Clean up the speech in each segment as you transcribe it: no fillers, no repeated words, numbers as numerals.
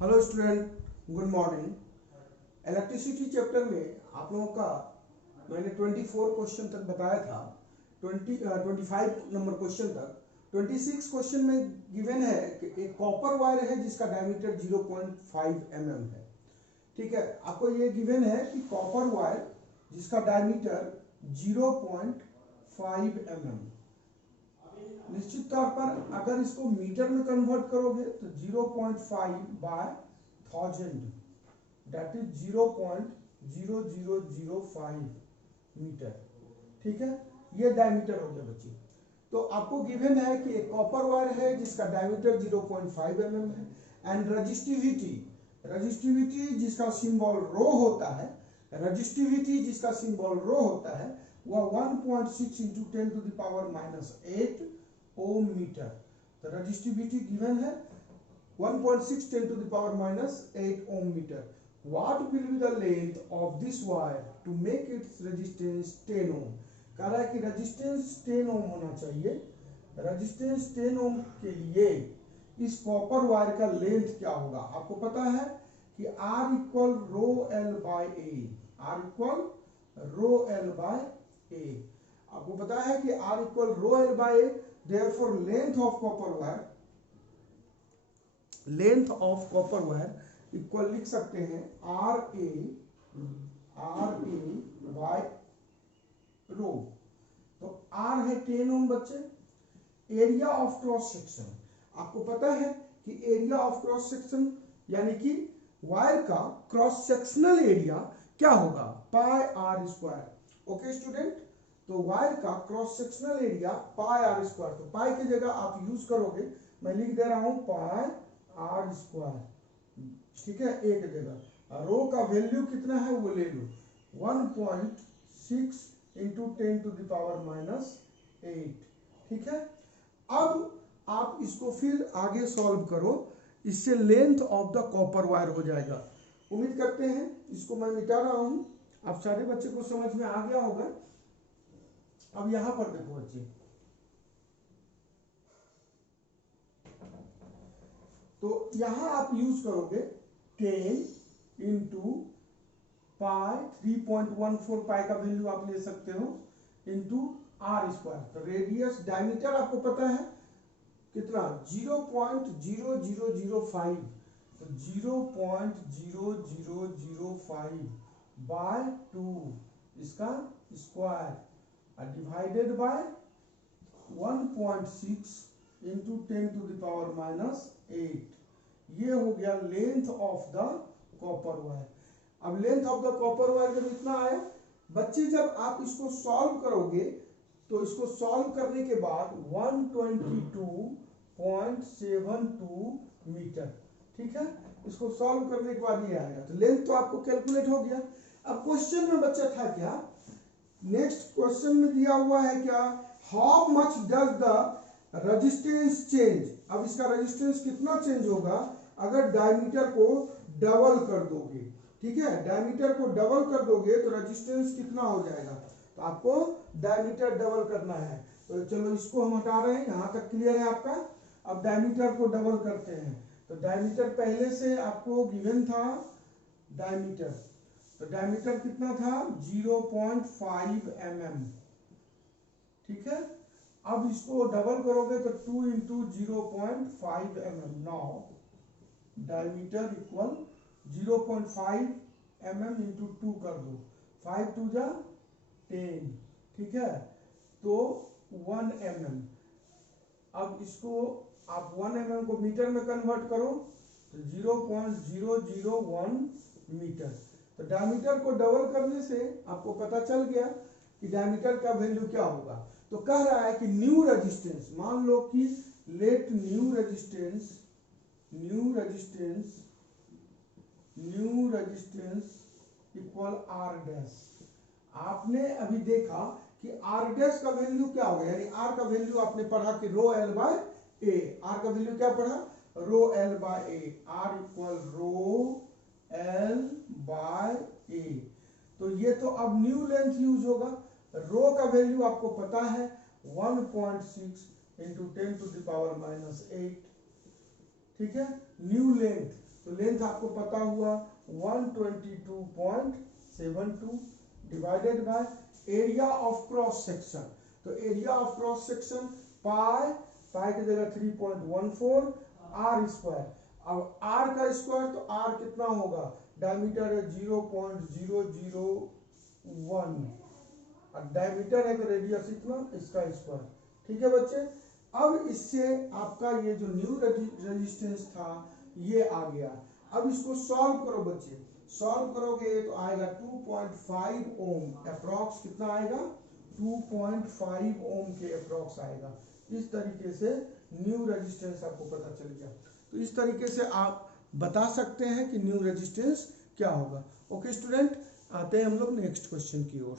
Hello student, good morning. Electricity chapter में आप लोगों का मैंने 24 क्वेश्चन तक बताया था। 25 नंबर क्वेश्चन तक 26 क्वेश्चन में गिवन है कि एक कॉपर वायर है जिसका डायमीटर 0.5 mm है। ठीक है, आपको ये गिवन है कि कॉपर वायर जिसका डायमीटर 0.5 mm। निश्चित तौर पर अगर इसको मीटर में कन्वर्ट करोगे तो 0.5 बाय 1000 दैट इज 0.0005 मीटर। ठीक है, ये डायमीटर हो गया बच्चे। तो आपको गिवन है कि एक कॉपर वायर है जिसका डायमीटर 0.5 mm है एंड रजिस्टिविटी जिसका सिंबल रो होता है, वह 1.6 × 10⁻⁻8 ओम मीटर। तो रजिस्टिविटी गिवन है 1.6 10⁻⁻8 ओम metre. What will be the length of this wire to make its resistance 10 ohm? कह रहा है कि रेजिस्टेंस 10 ओम होना चाहिए। रेजिस्टेंस 10 ओम के लिए इस कॉपर वायर का लेंथ क्या होगा? आपको पता है कि R equal rho L by A. आपको पता है कि R equal rho L by A. Therefore, length of copper wire equal लिख सकते हैं आर ए बाय रो। तो आर है 10 ओम बच्चे। एरिया ऑफ क्रॉस सेक्शन, आपको पता है कि एरिया ऑफ क्रॉस सेक्शन यानी कि वायर का क्रॉस सेक्शनल एरिया क्या होगा? Pi R square. Okay student, तो वायर का cross sectional area pi R square. तो पाई की जगह आप यूज करोगे, मैं लिख दे रहा हूं पाई आर स्क्वायर। ठीक है, एक जगह रो का वैल्यू कितना है वो ले लो, 1.6 × 10⁻⁻8। ठीक है, अब आप इसको फिर आगे सॉल्व करो, इससे length of the copper wire हो जाएगा। उम्मीद करते हैं इसको मैं मिटा रहा हूं, आप सारे बच्चे को समझ में आ गया होगा। अब यहां पर देखो बच्चे, तो यहां आप यूज करोगे 10 × पाई 3.14 पाई का वैल्यू आप ले सकते हो इंटू आर स्क्वायर। तो रेडियस डायमीटर आपको पता है कितना? 0.0005। तो 0.0005 बाय 2 इसका स्क्वायर डिवाइडेड बाय 1.6 × 10⁻⁻8। ये हो गया length of the copper wire. अब length of the copper wire जब इतना आया बच्चे, जब आप इसको सॉल्व करोगे तो इसको सॉल्व करने के बाद 122.72 मीटर। ठीक है, इसको सॉल्व करने के बाद ये आएगा। तो लेंथ तो आपको कैलकुलेट हो गया। अब क्वेश्चन में बच्चा था क्या? नेक्स्ट क्वेश्चन में दिया हुआ है क्या? How much does the resistance change. अब इसका रेजिस्टेंस कितना चेंज होगा अगर डायमीटर को डबल कर दोगे? ठीक है, डायमीटर को डबल कर दोगे तो रेजिस्टेंस कितना हो जाएगा? तो आपको डायमीटर डबल करना है। तो चलो इसको हम हटा रहे हैं, यहां तक क्लियर है आपका। अब डायमीटर को डबल करते हैं। तो डायमीटर पहले से आपको गिवन था डायमीटर, तो डायमीटर कितना था? 0.5 mm। ठीक है, अब इसको डबल करोगे तो 2 × 0.5 mm। Now diameter equal 0.5 mm × 2 कर दो, 5 2 जा 10। ठीक है, तो 1 mm। अब इसको आप 1 mm को मीटर में कन्वर्ट करो तो 0.001 मीटर। तो डायमीटर को डबल करने से आपको पता चल गया कि डायमीटर का वैल्यू क्या होगा। तो कह रहा है कि न्यू रेजिस्टेंस, मान लो कि let new resistance equal R dash. आपने अभी देखा कि आर डैश का वैल्यू क्या होगा, यानी आर का वैल्यू आपने पढ़ा कि rho L by A. R का वैल्यू क्या पढ़ा? Rho L by A. R equal rho L by A. तो ये तो अब न्यू लेंथ यूज होगा। रो का वैल्यू आपको पता है 1.6 × 10⁻⁸। ठीक है, न्यू लेंथ तो लेंथ आपको पता हुआ 122.72 divided by area of cross section. तो एरिया ऑफ क्रॉस सेक्शन पाई की जगह 3.14 आर स्क्वायर। अब आर का स्क्वायर तो आर कितना होगा, डायमीटर है 0.001 और डायमीटर है तो रेडियस इतना, इसका स्क्वायर। ठीक है बच्चे, अब इससे आपका ये जो न्यू रेजिस्टेंस था ये आ गया। अब इसको सॉल्व करो बच्चे, सॉल्व करोगे तो आएगा 2.5 ओम अप्रॉक्स। कितना आएगा, 2.5 ओम के अप्रॉक्स आएगा। इस तरीके से न्यू रेजिस्टेंस आपको पता चल गया। तो इस तरीके से आप बता सकते हैं कि न्यू रेजिस्टेंस क्या होगा। ओके स्टूडेंट, आते हैं हम लोग नेक्स्ट क्वेश्चन की ओर।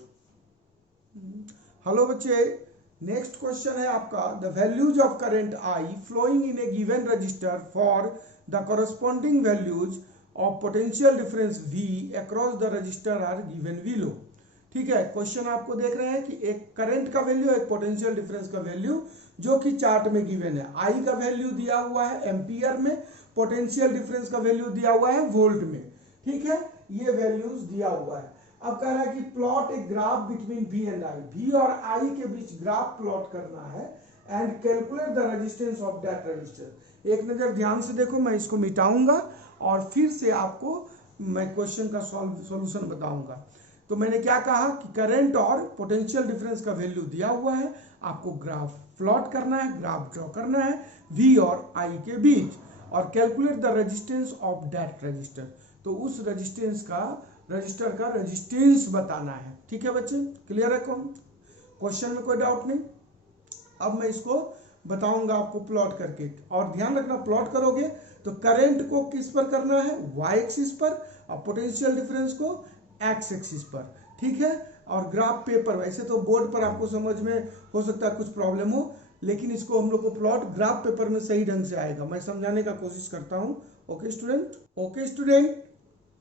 हेलो बच्चे, नेक्स्ट क्वेश्चन है आपका, the values of current I flowing in a given resistor for the corresponding values of potential difference V across the resistor are given below. ठीक है, क्वेश्चन आपको देख रहे हैं कि एक करंट का वैल्यू, एक पोटेंशियल डिफरेंस का वैल्यू जो कि चार्ट में गिवन है। आई का वैल्यू दिया हुआ है एम्पियर में, पोटेंशियल डिफरेंस का वैल्यू दिया हुआ है वोल्ट में। ठीक है, ये वैल्यूज दिया हुआ है। अब कह रहा है कि plot a graph between V and I, V और I के बीच ग्राफ प्लॉट करना है and calculate the resistance of that register. एक नजर ध्यान से देखो, मैं इसको मिटाऊंगा और फिर से आपको मैं क्वेश्चन का सॉल्यूशन बताऊंगा। तो मैंने क्या कहा कि करंट और पोटेंशियल डिफरेंस का वैल्यू दिया हुआ है, आपको ग्राफ प्लॉट करना है, ग्राफ ड्रॉ करना है V और I के बीच, और calculate the resistance of that register. तो उस रजिस्टेंस का, रजिस्टर का रेजिस्टेंस बताना है। ठीक है बच्चे, क्लियर है कौन क्वेश्चन में, कोई डाउट नहीं। अब मैं इसको बताऊंगा आपको प्लॉट करके, और ध्यान रखना प्लॉट करोगे तो करंट को किस पर करना है, y एक्सिस पर, और पोटेंशियल डिफरेंस को x एक्सिस पर। ठीक है, और ग्राफ पेपर, वैसे तो बोर्ड पर आपको समझ में हो सकता है कुछ प्रॉब्लम हो, लेकिन इसको हम लोग को प्लॉट ग्राफ पेपर में सही ढंग से आएगा। मैं समझाने का कोशिश करता हूँ। ओके स्टूडेंट, ओके स्टूडेंट,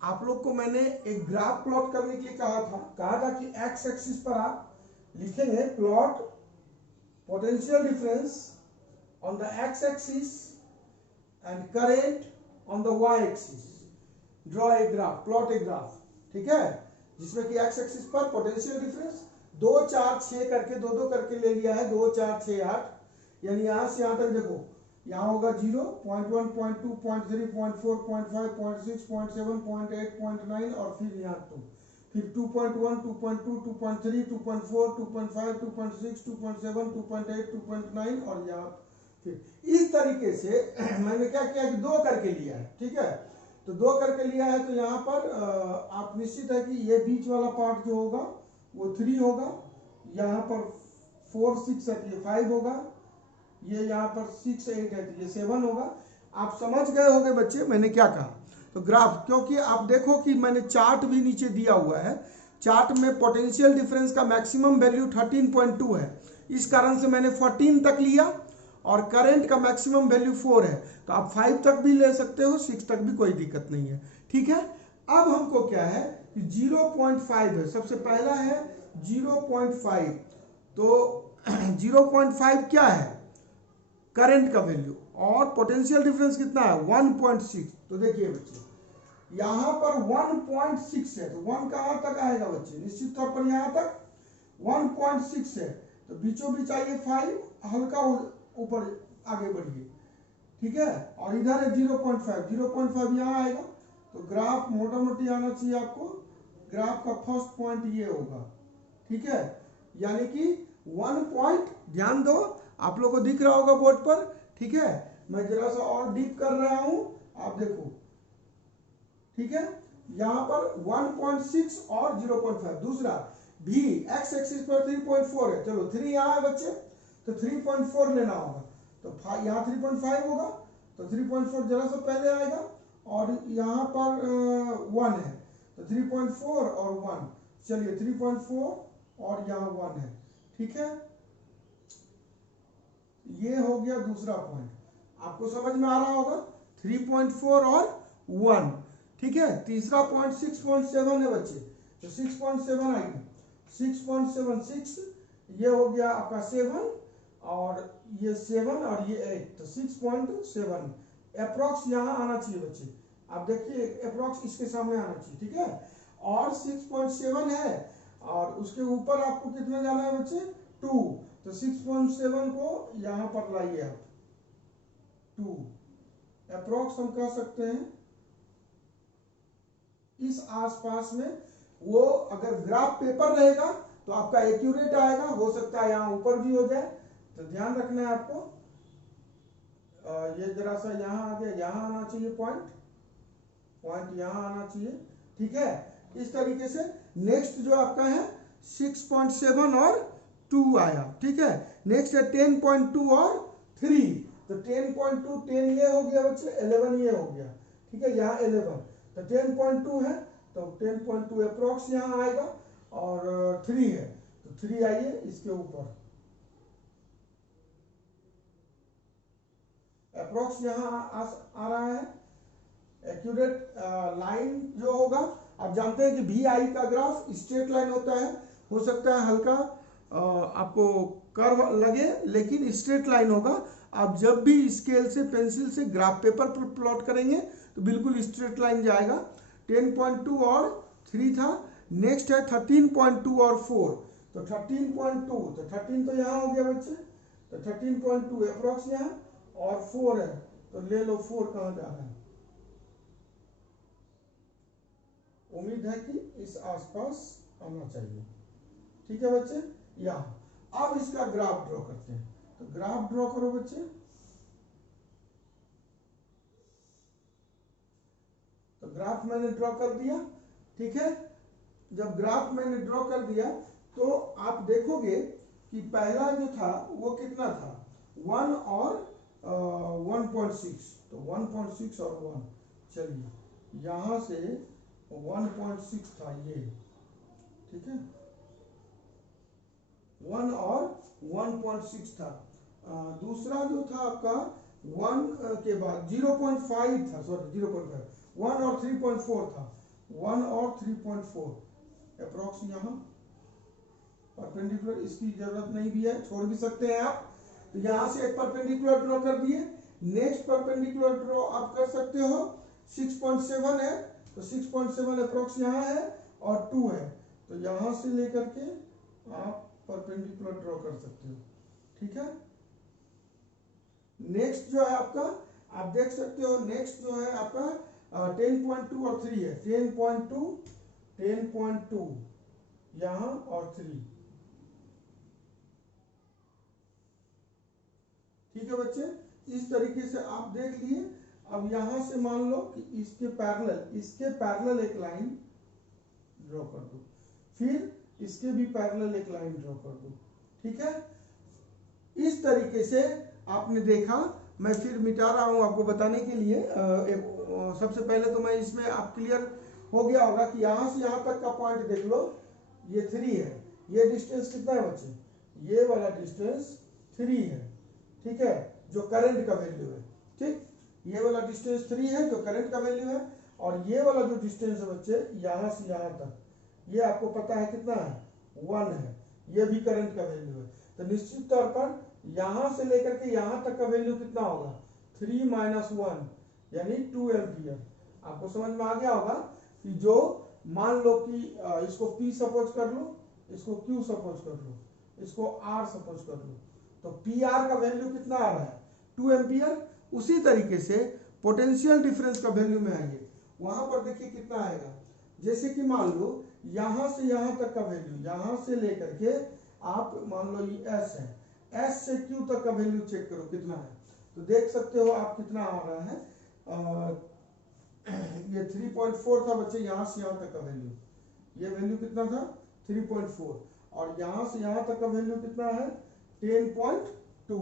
आप लोग को मैंने एक ग्राफ प्लॉट करने के लिए कहा था कि x एक्सिस पर आप लिखेंगे plot potential difference on the x axis and current on the y axis. Draw a graph, plot a graph. ठीक है, जिसमें कि x एक्सिस पर पोटेंशियल डिफरेंस 2 4 6 करके 2 2 करके ले लिया है, 2 4 6 8, यानी यहां से यहां तक देखो, यहाँ होगा 0, 0.1, 0.2, 0.3, 0.4, 0.5, 0.6, 0.7, 0.8, 0.9 और फिर यहाँ 2, फिर 2.1, 2.2, 2.3, 2.4, 2.5, 2.6, 2.7, 2.8, 2.9 और यहाँ फिर इस तरीके से मैंने क्या किया कि 2 करके लिया है। ठीक है, तो 2 करके लिया है, तो यहाँ पर आप निश्चित है कि ये बीच वाला पार्ट जो होगा वो 3 होगा, यहाँ पर 4 6 है तो ये 5 होगा, ये यहाँ पर 6 8 है तो ये 7 होगा। आप समझ गए होंगे बच्चे मैंने क्या कहा। तो ग्राफ, क्योंकि आप देखो कि मैंने चार्ट भी नीचे दिया हुआ है, चार्ट में पोटेंशियल डिफरेंस का मैक्सिमम वैल्यू 13.2 है, इस कारण से मैंने 14 तक लिया, और करंट का मैक्सिमम वैल्यू 4 है, तो आप 5 तक भी ले सकते हो, 6 तक भी, कोई दिक्कत नहीं है। ठीक है, अब हमको क्या है कि 0.5 है, सबसे पहला है 0.5, तो 0.5 क्या है, करंट का वैल्यू, और पोटेंशियल डिफरेंस कितना है 1.6। तो देखिए बच्चे, यहां पर 1.6 है, तो 1 कहां तक आएगा बच्चे, निश्चित तौर पर यहां तक 1.6 है, तो बीचों बीच आइए 5, हल्का ऊपर आगे बढ़िए। ठीक है, और इधर है 0.5 यहाँ आएगा, तो ग्राफ मोटा मोटी आना चाहिए आपको, ग्राफ का फर्स्ट पॉइंट ये होगा। ठीक है, यानी कि 1 पॉइंट, ध्यान दो, आप लोगों को दिख रहा होगा बोर्ड पर। ठीक है, मैं जरा सा और डीप कर रहा हूं, आप देखो। ठीक है, यहां पर 1.6 और 0.5। दूसरा भी एक्स एक्सिस पर 3.4 है, चलो 3 यहाँ है बच्चे, तो 3.4 लेना होगा, तो यहाँ 3.5 होगा, तो 3.4 जरा सा पहले आएगा, और यहाँ पर 1 है, तो 3.4 और 1, चलिए 3.4 और यहाँ 1 है। ठीक है, ये हो गया दूसरा पॉइंट, आपको समझ में आ रहा होगा, 3.4 और 1। ठीक है, तीसरा पॉइंट 6.7 है बच्चे, तो 6.7 आएगा, 6.76, ये हो गया आपका 7, और ये 7 और ये 8, तो 6.7 अप्रॉक्स यहाँ आना चाहिए बच्चे, आप देखिए अप्रोक्स इसके सामने आना चाहिए, ठीक है। और 6.7 है और उसके ऊपर आपको कितना जाना है बच्चे 2, तो 6.7 को यहां पर लाइए आप 2, अप्रोक्स हम कह सकते हैं इस आसपास में। वो अगर ग्राफ पेपर रहेगा तो आपका एक्यूरेट आएगा, हो सकता है यहाँ ऊपर भी हो जाए, तो ध्यान रखना है आपको। ये जरा सा यहाँ आ गया, यहाँ आना चाहिए पॉइंट यहाँ आना चाहिए, ठीक है। इस तरीके से नेक्स्ट जो आपका है 6.7 और 2 आया, ठीक है। नेक्स्ट है 10.2 और 3, तो 10.2 10 ये हो गया बच्चे, 11 ये हो गया, ठीक है। यहाँ 11 तो 10.2 है, तो 10.2 अप्रोक्स यहाँ आएगा और 3 है तो 3 आइए इसके ऊपर, अप्रोक्स यहाँ आ रहा है। एक्यूरेट लाइन जो होगा, आप जानते हैं कि वी आई का ग्राफ स्ट्रेट लाइन होता है, हो सकता है हल्का आपको कर्व लगे लेकिन स्ट्रेट लाइन होगा। आप जब भी स्केल से पेंसिल से ग्राफ पेपर पर प्लॉट करेंगे तो बिल्कुल स्ट्रेट लाइन जाएगा। 10.2 और 3 था। नेक्स्ट है 13.2 और 4, तो 13.2 तो 13 तो यहाँ हो गया बच्चे, तो 13.2 अप्रोक्स यहाँ और 4 है, तो ले लो 4 कहाँ जा रहा है, उम्मीद है कि इस आसपास आना चाहिए, ठीक है बच्चे। यहाँ अब इसका ग्राफ ड्रॉ करते हैं, तो ग्राफ ड्रॉ करो बच्चे। तो ग्राफ मैंने ड्रॉ कर दिया, ठीक है। जब ग्राफ मैंने ड्रॉ कर दिया तो आप देखोगे कि पहला जो था वो कितना था 1 और 1.6, तो 1.6 और 1, चलिए यहां से 1.6 था ये, ठीक है। 1 और 1.6 था। दूसरा जो था आपका 1 के बाद 0.5 था, सॉरी 0.5, 1 और 3.4 था, 1 और 3.4 अप्रोक्स यहाँ परपेंडिकुलर, इसकी जरूरत नहीं भी है, छोड़ भी सकते हैं आप। तो यहाँ से एक परपेंडिकुलर ड्रॉ कर दिए। नेक्स्ट परपेंडिकुलर ड्रॉ आप कर सकते हो 6.7 है, तो 6.7 अप्रोक्स यहाँ है और 2 है, तो यहाँ से लेकर के आप परपेंडिकुलर ड्रॉ कर सकते हो, ठीक है। नेक्स्ट जो है आपका, आप देख सकते हो नेक्स्ट जो है आपका 10.2 और 3 है, 10.2 यहाँ और 3, ठीक है बच्चे। इस तरीके से आप देख लिए। अब यहां से मान लो कि इसके पैरेलल एक लाइन ड्रॉ कर दो, फिर इसके भी पैरेलल एक लाइन ड्रॉ कर दो, ठीक है। इस तरीके से आपने देखा, मैं फिर मिटा रहा हूं आपको बताने के लिए। सबसे पहले तो मैं इसमें आप क्लियर हो गया होगा कि यहां से यहां तक का पॉइंट देख लो, ये 3 है, ये डिस्टेंस कितना है बच्चे, ये वाला डिस्टेंस 3 है, ठीक है, जो करंट का वैल्यू है, ठीक। ये वाला डिस्टेंस 3 है जो करंट का वैल्यू है, और ये वाला जो डिस्टेंस है बच्चे यहां से यहां तक, ये आपको पता है कितना है 1 है, ये भी करंट का वैल्यू है। तो निश्चित तौर पर यहां से लेकर के यहां तक का वैल्यू कितना होगा 3 - 1 यानी 2 एम्पियर। आपको समझ में आ गया होगा कि जो मान लो कि इसको P सपोज कर लो, इसको Q सपोज कर लो, इसको R सपोज कर लो, तो PR का वैल्यू कितना आ रहा है 2 एम्पियर। उसी तरीके से पोटेंशियल डिफरेंस का वैल्यू में आइए, वहां पर देखिए कितना आएगा। जैसे कि मान लो यहां से यहां तक का वैल्यू, यहां से लेकर के आप मान लो ये S है, S से Q तक का वैल्यू चेक करो कितना है, तो देख सकते हो आप कितना आ रहा है। ये 3.4 था बच्चे, यहां से यहां तक का वैल्यू, ये वैल्यू कितना था 3.4, और यहां से यहां तक का वैल्यू कितना है 10.2।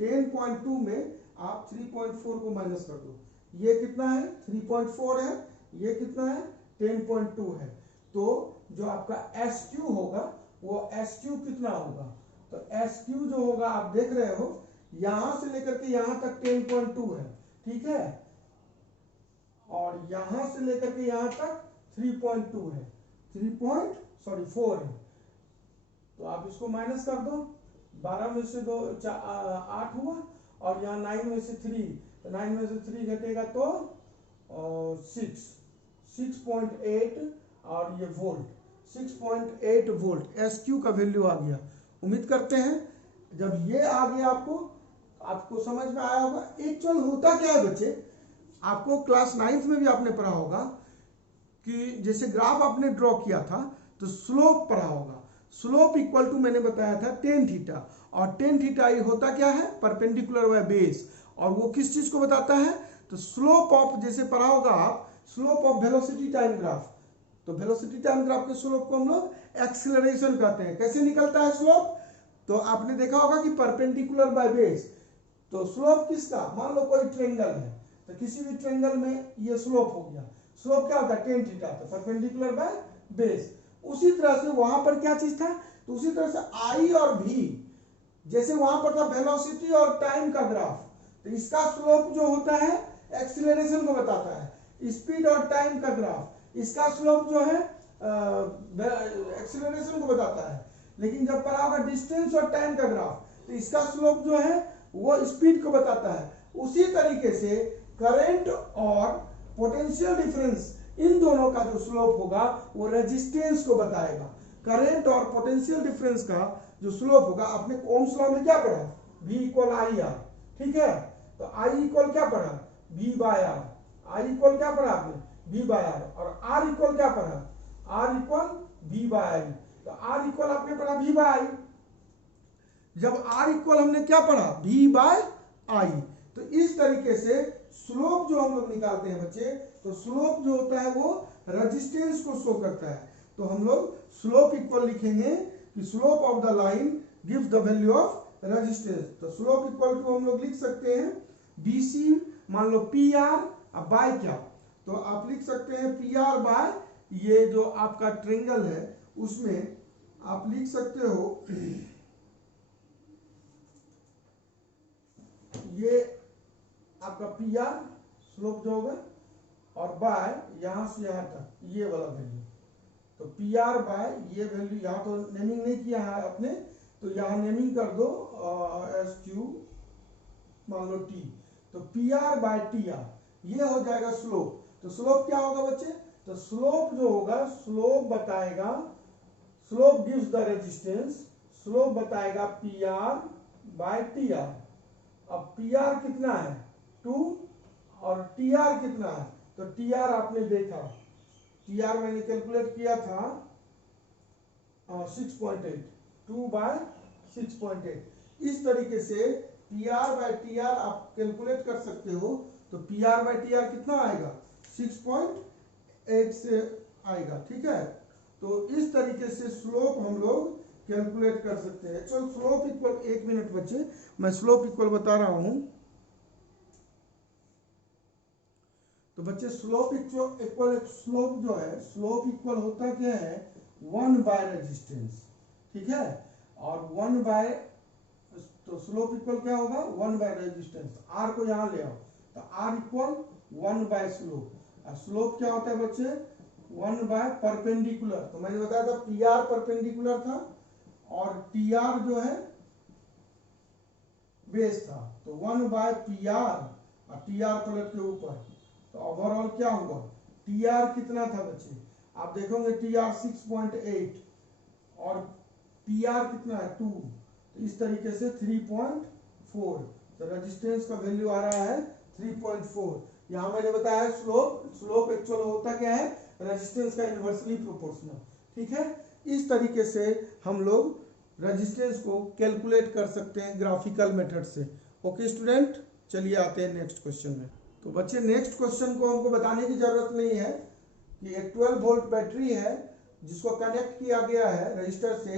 10.2 में आप 3.4 को माइनस कर दो, ये कितना है 3.4 है, ये कितना है 10.2 है। तो जो आपका SQ होगा वो SQ कितना होगा, तो SQ जो होगा आप देख रहे हो यहां से लेकर के यहां तक 10.2 है, ठीक है, और यहां से लेकर के यहां तक 3.2 है, 4 है। तो आप इसको माइनस कर दो, 12 में से 2 8 हुआ, और यहाँ 9 में से 3, तो 9 में से 3 घटेगा तो 6.8 और ये वोल्ट 6.8 वोल्ट एस क्यू का वैल्यू आ गया। उम्मीद करते हैं जब ये आ गया आपको समझ में आया होगा। एक्चुअल होता क्या है बच्चे, आपको क्लास 9th में भी आपने पढ़ा होगा कि जैसे ग्राफ आपने ड्रॉ किया था तो स्लोप पढ़ा होगा। स्लोप इक्वल टू मैंने बताया था टेन थीटा, और टेन थीटा ये होता क्या है, परपेंडिकुलर बाय बेस, और वो किस चीज को बताता है, तो स्लोप ऑफ, जैसे पढ़ा होगा आप slope of velocity time graph, तो वेलोसिटी टाइम ग्राफ के स्लोप को हम लोग एक्सीलरेशन कहते हैं। कैसे निकलता है स्लोप, तो आपने देखा होगा कि परपेंडिकुलर बाय बेस, तो स्लोप किसका, मान लो कोई ट्रेंगल है तो किसी भी ट्रेंगल में ये स्लोप हो गया, स्लोप क्या होता है टेन थीटा, तो परपेंडिकुलर बाय बेस। उसी तरह से वहां पर क्या चीज था, तो उसी तरह से आई और भी, जैसे वहां पर था वेलोसिटी और टाइम का ग्राफ, तो इसका स्लोप जो होता है एक्सीलरेशन को बताता है, स्पीड और टाइम का ग्राफ इसका स्लोप जो है एक्सीलरेशन को बताता है। लेकिन जब पढ़ा होगा डिस्टेंस और टाइम का ग्राफ, तो इसका स्लोप जो है वो स्पीड को बताता है। उसी तरीके से करंट और पोटेंशियल डिफरेंस, इन दोनों का जो स्लोप होगा वो रेजिस्टेंस को बताएगा। करंट और पोटेंशियल डिफरेंस का जो स्लोप होगा, आपने ओम्स लॉ में क्या पढ़ा, V इक्वल आई आर, ठीक है, तो I इक्वल क्या पढ़ा, V by R, I equal क्या पढ़ा आपने, V बाय आर, और R इक्वल क्या पढ़ा, R equal V by I, तो R इक्वल आपने पढ़ा V बाय आई। जब R इक्वल हमने क्या पढ़ा, V बाय आई, तो इस तरीके से स्लोप जो हम लोग निकालते हैं बच्चे, तो स्लोप जो होता है वो रेजिस्टेंस को शो करता है। तो हम लोग स्लोप इक्वल लिखेंगे कि slope of the line gives the value of resistance. तो स्लोप इक्वल टू हम लोग लिख सकते हैं BC, मान लो PR, अब बाय क्या, तो आप लिख सकते हैं PR बाय ये जो आपका ट्रेंगल है उसमें आप लिख सकते हो ये आपका PR स्लोप जो होगा, और बाय यहां से यहां तक ये वाला वैल्यू, तो PR बाय ये वैल्यू, यहां तो नेमिंग नहीं किया है आपने, तो यहां नेमिंग कर दो SQ मान लो T, तो PR बाय TR ये हो जाएगा स्लोप। तो स्लोप क्या होगा बच्चे, तो स्लोप जो होगा, स्लोप बताएगा, slope gives the resistance, slope बताएगा PR बाय TR। अब PR कितना है 2 और TR कितना है, तो TR आपने देखा, TR मैंने कैलकुलेट किया था 6.8, 2 बाय 6.8। इस तरीके से PR बाय TR आप कैलकुलेट कर सकते हो, तो PR बाय TR कितना आएगा 6.8 से आएगा, ठीक है। तो इस तरीके से स्लोप हम लोग कैलकुलेट कर सकते हैं। चलो स्लोप इक्वल, एक मिनट बच्चे मैं स्लोप इक्वल बता रहा हूं। तो बच्चे स्लोप इक्वल, स्लोप जो है, स्लोप इक्वल होता क्या है 1 बाय रेजिस्टेंस, ठीक है, और 1 बाय, तो स्लोप इक्वल क्या होगा 1 बाय रेजिस्टेंस, R को यहां ले आओ, तो R equal 1 by slope. Slope क्या होता है बच्चे 1 बाय परपेंडिकुलर, तो मैंने बताया था PR परपेंडिकुलर था और TR जो है बेस था, तो 1 बाय PR और TR पलट के ऊपर, तो ओवरऑल क्या हुआ, TR कितना था बच्चे, आप देखोगे TR 6.8 और PR कितना है 2, तो इस तरीके से 3.4, तो रेजिस्टेंस का वैल्यू आ रहा है 3.4। यहां मैंने बताया स्लोप एक्चुअल होता क्या है, रेजिस्टेंस का इनवर्सली प्रोपोर्शनल, ठीक है। इस तरीके से हम लोग रेजिस्टेंस को कैलकुलेट कर सकते हैं ग्राफिकल मेथड से। ओके स्टूडेंट, चलिए आते हैं नेक्स्ट क्वेश्चन में। तो बच्चे नेक्स्ट क्वेश्चन को हमको बताने की जरूरत नहीं है कि एक 12 वोल्ट बैटरी है जिसको कनेक्ट किया गया है रजिस्टर से,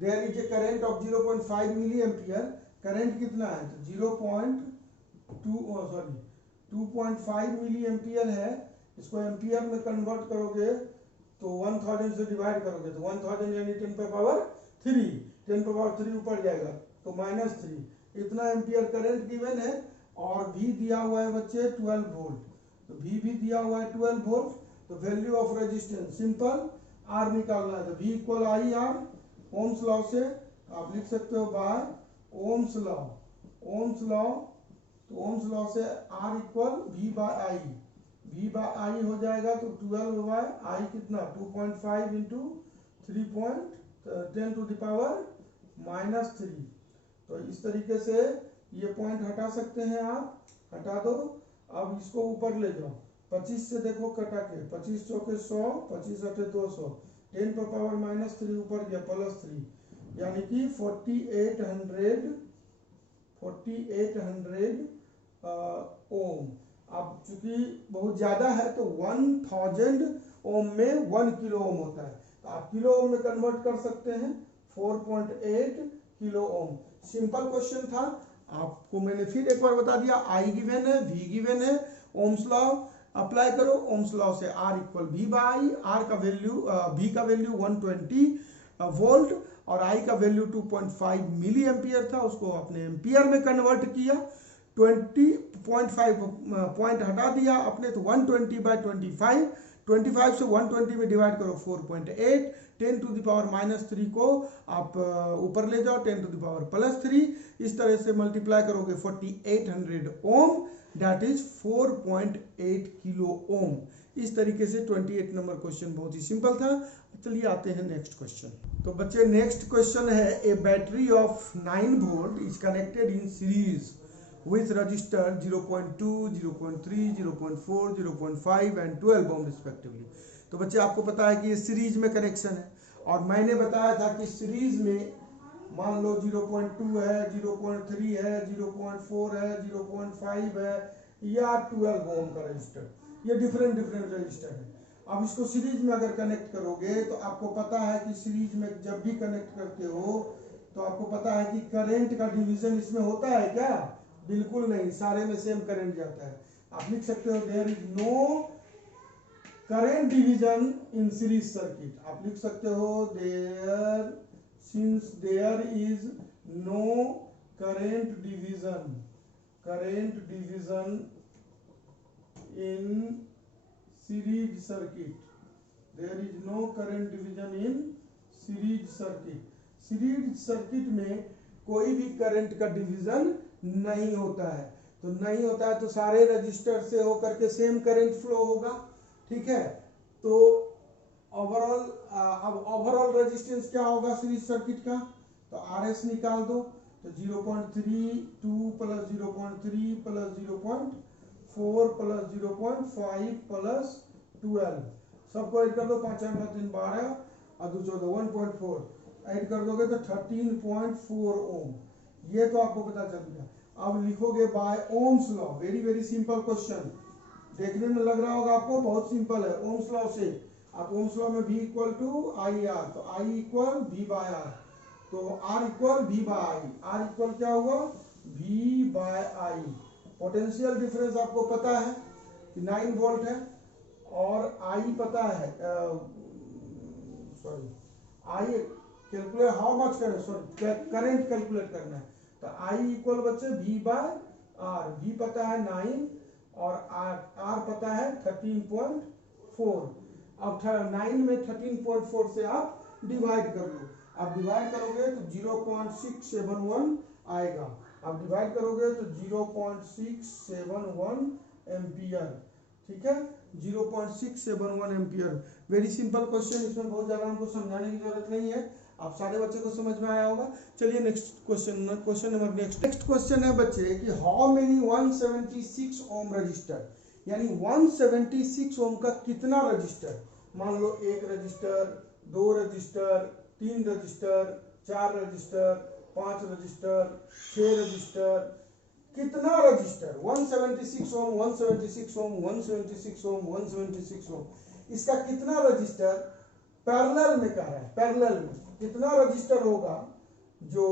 there is a current of 0.5 milliampere, current कितना है तो 2.5 मिली एम्पियर है, इसको एम्पियर में कन्वर्ट करोगे तो 1000 से डिवाइड करोगे तो 1000 यानी 10 पे पावर 3 ऊपर जाएगा तो -3, इतना एम्पियर करंट गिवन है, और भी दिया हुआ है बच्चे 12 वोल्ट, तो भी दिया हुआ है 12 वोल्ट, तो value of resistance simple R निकालना है, तो V equal I R, Ohm's law से आप लिख सकते हो बाय ओम्स लॉ, तो ओम्स लॉ से R equal V V by I हो जाएगा तो 12 बाय आई कितना 2.5 इंटू 3.10 टू द पावर -3। तो इस तरीके से ये पॉइंट हटा सकते हैं आप, हटा दो। अब इसको ऊपर ले जाओ, 25 से देखो कटा के, 25 चौके 100, 25 अठे 200, 10 पर पावर -3 ऊपर गया +3, यानी कि 4800 ओम। अब चूंकि बहुत ज्यादा है तो 1000 ओम में 1 किलो ओम होता है, तो आप किलो ओम में कन्वर्ट कर सकते हैं 4.8 किलो ओम। सिंपल क्वेश्चन था, आपको मैंने फिर एक बार बता दिया। आई गिवन है, वी गिवन है, ओम्स लॉ अप्लाई करो। ओम्स लॉ से R equal V by I, R का वैल्यू V का वैल्यू 120 वोल्ट और I का वैल्यू 2.5 मिली एम्पियर था, उसको अपने एम्पियर में कन्वर्ट किया। 20.5 पॉइंट हटा दिया अपने, तो 120 बाई 25, 25 से 120 में डिवाइड करो 4.8, 10 टू द पावर -3 को आप ऊपर ले जाओ 10 टू द पावर +3, इस तरह से मल्टीप्लाई करोगे 4800 ओम, दैट इज 4.8 किलो ओम। इस तरीके से 28 नंबर क्वेश्चन बहुत ही सिंपल था। चलिए आते हैं नेक्स्ट क्वेश्चन। तो बच्चे नेक्स्ट क्वेश्चन है, a battery of 9 volt is connected in series with register 0.2, 0.3, 0.4, 0.5 and 12 ohm respectively। तो बच्चे आपको पता है कि ये सीरीज में कनेक्शन है, और मैंने बताया था कि सीरीज में मान लो 0.2 है, 0.3 है, 0.4 है, 0.5 है या 12 ओम का रजिस्टर, ये डिफरेंट रजिस्टर है। अब इसको सीरीज में अगर कनेक्ट करोगे तो आपको पता है कि सीरीज में जब भी कनेक्ट करते हो तो आपको पता है कि करंट का डिवीजन इसमें होता है क्या? बिल्कुल नहीं, सारे में सेम करंट जाता है। आप लिख सकते हो there is no current division in series circuit. आप लिख सकते हो there, since there is no current division in series circuit, there is no current division in series circuit. Series circuit में कोई भी करंट का डिवीजन नहीं होता है, तो नहीं होता है तो सारे रजिस्टर से होकर के सेम करंट फ्लो होगा, ठीक है। तो ओवरऑल अब ओवरऑल रेजिस्टेंस क्या होगा सीरीज सर्किट का? तो RS निकाल दो, तो 0.32 प्लस 0.3 प्लस 0.4 प्लस 0.5 प्लस 12, सबको ऐड कर दो, 5 8 9 3 12 और 2 14 1.4 ऐड कर दोगे तो 13.4 ओम। ये तो आपको पता चल गया। अब लिखोगे by Ohm's law, very simple question, देखने में लग रहा होगा आपको बहुत सिंपल है। ओम्स लॉ से आप ओम्स लॉ में V equal to I R, तो I equal V by R, तो R equal V by I, R equal क्या हुआ V by I. Potential difference आपको पता है कि 9 वोल्ट है, और I पता है I calculate how much current calculate करना है, तो I इक्वल बच्चे V बाय आर, V पता है 9 और R पता है 13.4। अब 9 में 13.4 से आप डिवाइड कर लो, आप डिवाइड करोगे तो 0.671 आएगा, आप डिवाइड करोगे तो 0.671 एम्पियर, ठीक है, 0.671 एम्पियर। वेरी सिंपल क्वेश्चन, इसमें बहुत ज्यादा हमको समझाने की जरूरत नहीं है, आप सारे बच्चे को समझ में आया होगा। चलिए next question number next question है बच्चे कि हाउ मेनी 176 ओम रजिस्टर, यानी 176 ओम का कितना रजिस्टर, मान लो 1 register, 2 register, 3 register, 4 register, 5 register, 6 register, कितना रजिस्टर 176 ओम 176 ओम 176 ओम 176 ओम, इसका कितना रजिस्टर पैरेलल में कह रहा है, पैरेलल में कितना रजिस्टर होगा, जो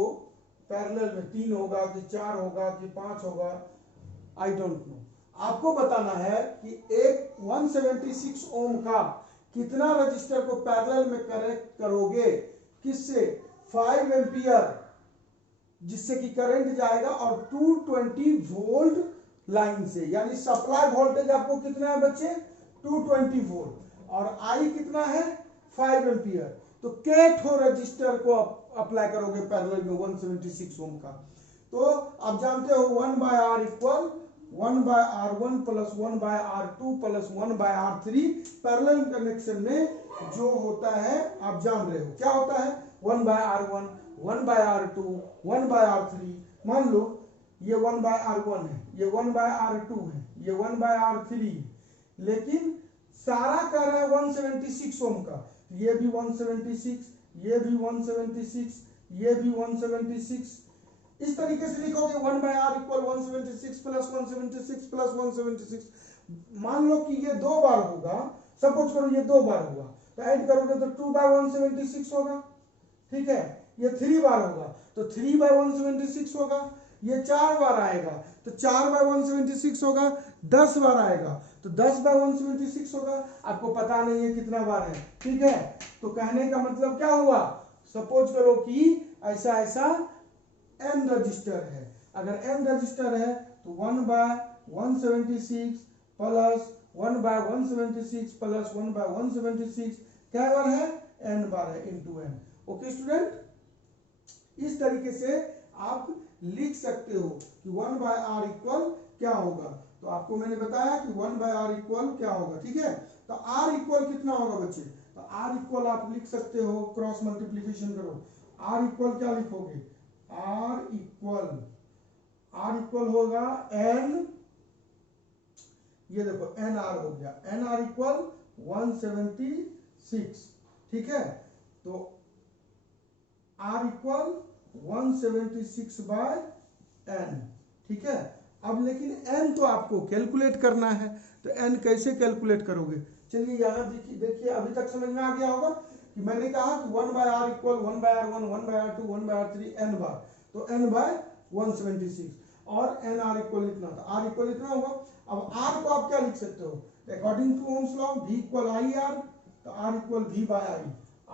पैरेलल में 3 होगा कि 4 होगा कि 5 होगा, आई डोंट नो। आपको बताना है कि एक 176 ओम का कितना रजिस्टर को पैरेलल में कनेक्ट करोगे, किससे 5 एम्पियर जिससे कि करंट जाएगा, और 220 वोल्ट लाइन से, यानी सप्लाई वोल्टेज आपको कितना है बच्चे 220 वोल्ट, और आई कितना है 5 एम्पियर। तो के ठो रजिस्टर को अप्लाई करोगे पैरेलल में 176 ओम का, तो आप जानते हो 1 by R equal 1/R1 plus 1/R2 plus 1/R3 parallel connection में जो होता है आप जान रहे हो क्या होता है 1/R1 1/R2 1/R3। मान लो ये 1/R1 है, ये 1/R2 है, ये 1/R3 है, लेकिन सारा कह रहा है 176 ओम का, ये भी 176, ये भी 176, ये भी 176। इस तरीके से लिखोगे 1/R इक्वल 176 प्लस 176 प्लस 176। मान लो कि ये 2 बार होगा, सपोज करो ये 2 बार हुआ तो ऐड करोगे तो 2/176 होगा, ठीक है। ये 3 बार होगा तो 3/176 होगा, ये 4 बार आएगा तो 4/176 होगा, 10 बार आएगा तो 10/176 होगा। आपको पता नहीं है कितना बार है, ठीक है। तो कहने का मतलब क्या हुआ, सपोज करो कि ऐसा ऐसा n रजिस्टर है, अगर n रजिस्टर है तो 1/176 प्लस 1/176 प्लस 1/176 क्या बार है, n बार है, इंटू n। ओके स्टूडेंट, इस तरीके से आप लिख सकते हो कि 1/R इक्वल क्या होगा। तो आपको मैंने बताया कि 1/R इक्वल क्या होगा, ठीक है। तो R इक्वल कितना होगा बच्चे, तो R इक्वल आप लिख सकते हो, क्रॉस मल्टीप्लीकेशन करो, R इक्वल क्या लिखोगे, R इक्वल होगा n, ये देखो NR हो गया, NR इक्वल 176, ठीक है। तो R इक्वल 176/n, ठीक है। अब लेकिन n तो आपको कैलकुलेट करना है, तो n कैसे कैलकुलेट करोगे, चलिए यहाँ देखिए अभी तक समझ में आ गया होगा कि मैंने कहा कि 1/R equal 1/R1 1/R2 1/R3 n बार, तो n/176 और nR इक्वल इतना था, R इक्वल इतना होगा। अब R को आप क्या लिख सकते हो, according to Ohm's law V equal IR, तो R इक्वल V/I।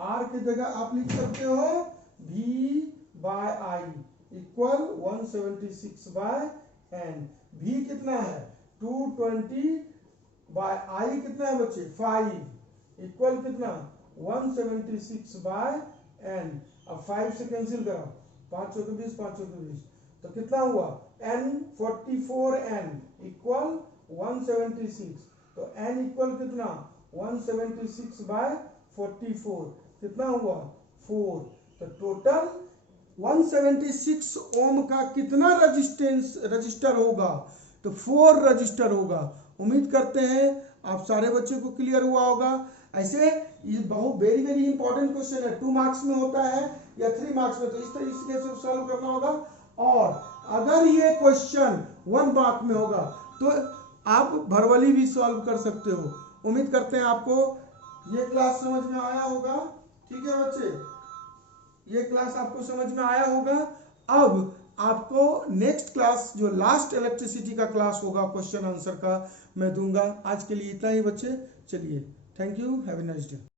R की जगह आप लिख सकते हो V/I इक्वल 176/n। V कितना है 220/I कितना है बच्चे 5 इक्वल कितना 176/n। अब 5 से कैंसिल करो, 5 चौके 20 5 चौके 20, तो कितना हुआ n 44n इक्वल 176। तो n इक्वल कितना 176/44 कितना हुआ 4। तो टोटल 176 ओम का कितना रजिस्टर होगा, तो 4 रजिस्टर होगा। उम्मीद करते हैं आप सारे बच्चों को क्लियर हुआ होगा। ऐसे ये बहुत वेरी वेरी इंपॉर्टेंट क्वेश्चन है, 2 मार्क्स में होता है या 3 मार्क्स में, तो इस तरीके से सॉल्व करना होगा। और अगर ये क्वेश्चन 1 मार्क में होगा तो आप भरवली भी सॉल्व कर सकते हो। उम्मीद करते हैं आपको ये क्लास समझ में आया होगा, ठीक है बच्चे, ये क्लास आपको समझ में आया होगा। अब आपको नेक्स्ट क्लास जो लास्ट इलेक्ट्रिसिटी का क्लास होगा क्वेश्चन आंसर का मैं दूंगा। आज के लिए इतना ही बच्चे, चलिए thank you, have a nice day.